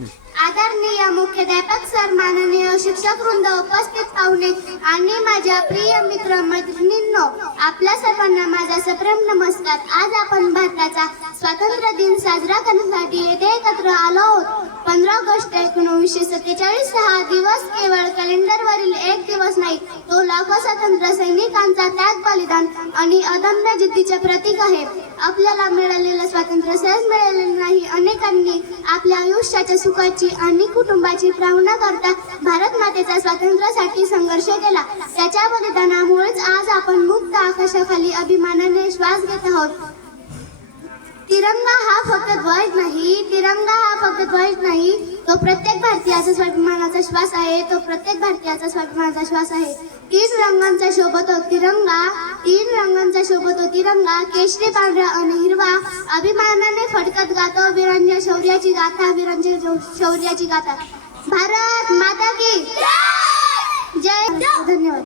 आदरणीय मुख्याध्यापक सर, माननीय शिक्षक वृंद, उपस्थित पाहुणे आणि माझ्या प्रिय मित्र मैत्रिणींनो, आपल्या सर्वांना माझा सप्रेम नमस्कार. आज आपण भारताचा स्वातंत्र्य दिन साजरा करण्यासाठी येथे एकत्र आलो आहोत. 15 ऑगस्ट 1947 हा दिवस केवळ कॅलेंडरवरील एक दिवस नाही, तो लाखो स्वातंत्र्य सैनिकांचा त्याग, बलिदान आणि अदम्य जिद्दीचे प्रतीक आहे. आपल्याला मिळालेलं स्वातंत्र्य सहज मिळालेलं नाही. अनेकांनी आपल्या आयुष्याच्या सुखाची आणि कुटुंबाची पावना करता भारत मातेच्या स्वातंत्र्यासाठी संघर्ष केला. त्याच्या बलिदानामुळेच आज आपण मुक्त आकाशाखाली अभिमानाने श्वास घेत आहोत. तिरंगा हा फक्त ध्वज नाही, तिरंगा हा फक्त ध्वज नाही, तो प्रत्येक भारतीयाचा स्वाभिमानाचा श्वास आहे. तो प्रत्येक भारतीयाचा स्वाभिमानाचा श्वास आहे. 3 रंगांचा शोभतो तिरंगा, 3 रंगांचा शोभतो तिरंगा, केशरी, पांढरा आणि हिरवा. अभिमानाने फडकत गातो वीरांच्या शौर्याची गाथा, वीरांच्या शौर्याची गाथा. भारत माता की